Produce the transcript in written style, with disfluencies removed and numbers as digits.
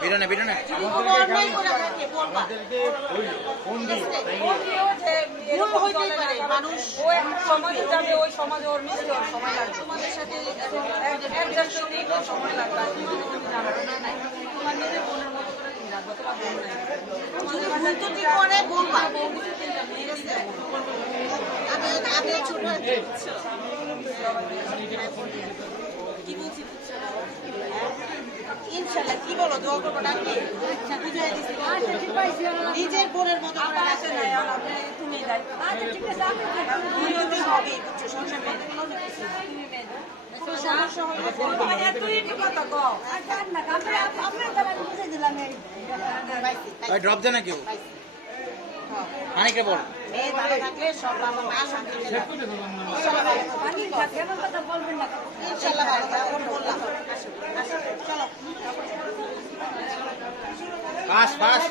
বেরোনে বেরোনে কোনো অন্যায় করে থাকে বলবা ভুল হইতেই পারে মানুষ ওই সমাজে যাবে, ওই সমাজে ওর মিশতে ওর সময় লাগবে। তোমাদের সাথে অ্যাডজাস্ট করতে একটু সময় লাগবে। আর তুমি তোমার নিজের বোনের মতো করে নিয়ে রাখবো, তোমার বোন নাই। যদি ভুল ত্রুটি করে বলবা ঠিক আছে? আমি ছোট বুঝছো? কি বলছি বুঝছো না? ইনশাল্লাহ কি বলো দোয়া করবো নাকি বুঝাই দিচ্ছি নিজের বোনের মতো করে রাখতে নাই তুমি দায়িত্ব। আচ্ছা ঠিক আছে, আমি তুমি হবে বুঝছো সংসার করতে কোনো সমস্যা হলে বলবা তুই কথা কও। ড্রপ দে না কেউ হানিকে বল মেয়ে ভালো থাকলে সব বাবা মা শান্তি ইনশাল্লাহ ভালো থাকবে বললাম আসো আসো চলো পাস পাস